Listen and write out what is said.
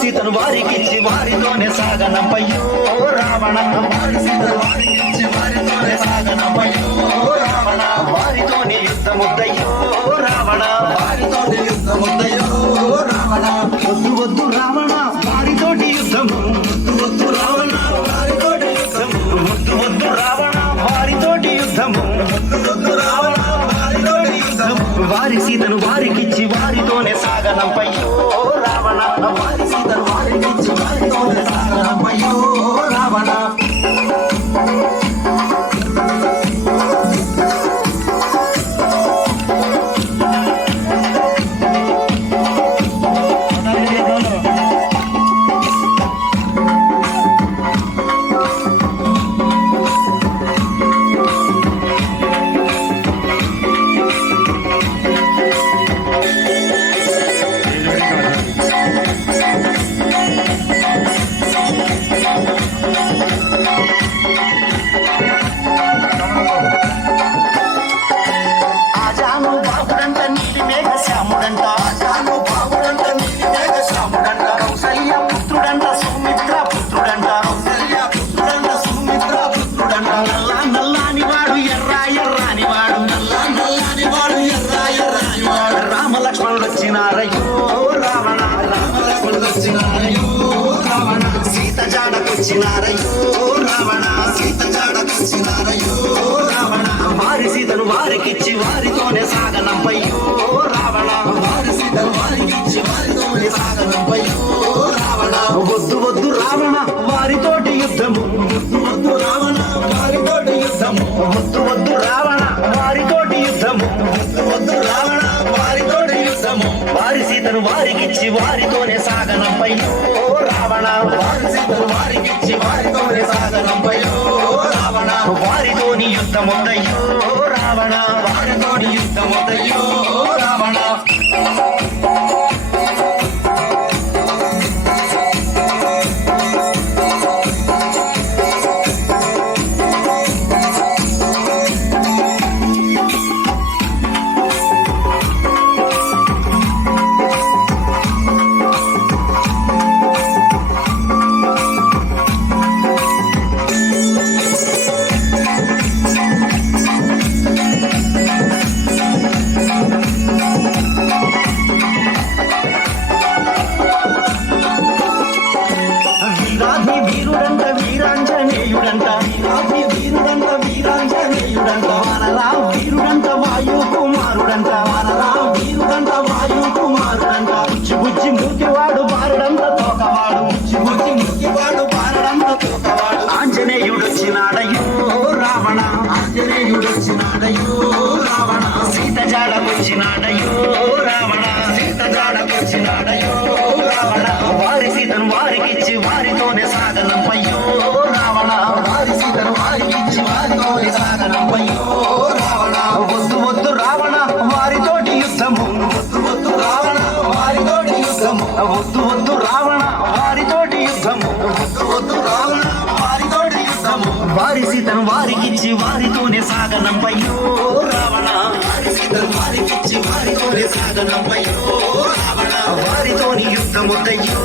సీతను వారికిచ్చి వారితోనే సాగనంపయ్యో రావణ. వారి సీతను వారికిచ్చి వారితోనే సాగనంపయ్యో రావణ. వారితోనే యుద్ధముద్దయ్యో రావణ. వారితోనే యుద్ధముద్దయ్యో రావణ. వద్దు వద్దు రావణ వారితోటి యుద్ధము. వద్దు వద్దు రావణ వారితోటి యుద్ధము. వద్దు వద్దు రావణ వారితోటి యుద్ధము. వద్దు వద్దు రావణ వారితోటి యుద్ధము. వారి సీతను వారికిచ్చి వారితోనే సాగనంపయ్యో రావణ. వారి సీతను వారికిచ్చి వారితోనే సాగనంపయ్యో రావణ. వచ్చినారయ్యో రావణ. రామలక్ష్మణుడు వచ్చినారయ్యో రావణ. సీత జాడకొచ్చినారయ్యో రావణ. సీత జాడకొచ్చినారయ్యో రావణ. వారి సీతను వారికిచ్చి వారితోనే సాగనంపయ్యో రావణ. వారి సీతను వారికిచ్చి వారితోనే సాగనంపయ్యో రావణ. వద్దు వద్దు రావణ వారితోటి యుద్ధము. వద్దు వద్దు రావణ వారితోటి యుద్ధము. వద్దు వద్దు రావణ వారితోటి యుద్ధము. వద్దు వద్దు రావణ వారితోటి యుద్ధము. వారి సీతను వారికిచ్చి వారితోనే సాగనంపయ్యో రావణ. వారి సీతను వారికిచ్చి వారితోనే సాగనంపయ్యో రావణ. వారితోని యుద్ధముద్దయ్యో రావణ. వారితోని యుద్ధముద్దయ్యో రావణ. వీరుడంట వీరాంజనేయుడంట. వీరుడంట వీరాంజనేయుడంట. వనరా వీరుడంట వాయు కుమారుడంట. వనరా వీరుడంట వాయు కుమారుడంట. బుజ్జి బుజ్జి మూతివాడు బారుడంత తోకవాడు. బుజ్జి బుజ్జి మూతివాడు బారుడంత తోకవాడు. ఆంజనేయుడొచ్చినాడయ్యో రావణ. ఆంజనేయుడొచ్చినాడయ్యో రావణ. సీత జాడకొచ్చినాడయ్యో రావణ. సీత జాడకొచ్చినాడయ్యో రావణ. వారి సీతను వారికిచ్చి వారితోనే సాగనంపయ్యో రావణ. వారి సీతను వారికిచ్చి వారితోనే సాగనంపయ్యో రావణ. వద్దు వద్దు రావణ వారితోటి యుద్ధము. వద్దు వద్దు రావణ వారితోటి యుద్ధము. వద్దు వద్దు రావణ వారితోటి యుద్ధము. వద్దు వద్దు రావణ వారితోటి యుద్ధము. వారి సీతను వారికిచ్చి వారితోనే సాగనంపయ్యో రావణ. వారి సీతను వారికిచ్చి వారితోనే సాగనంపయ్యో రావణ. వారితోని యుద్ధముద్దయ్యో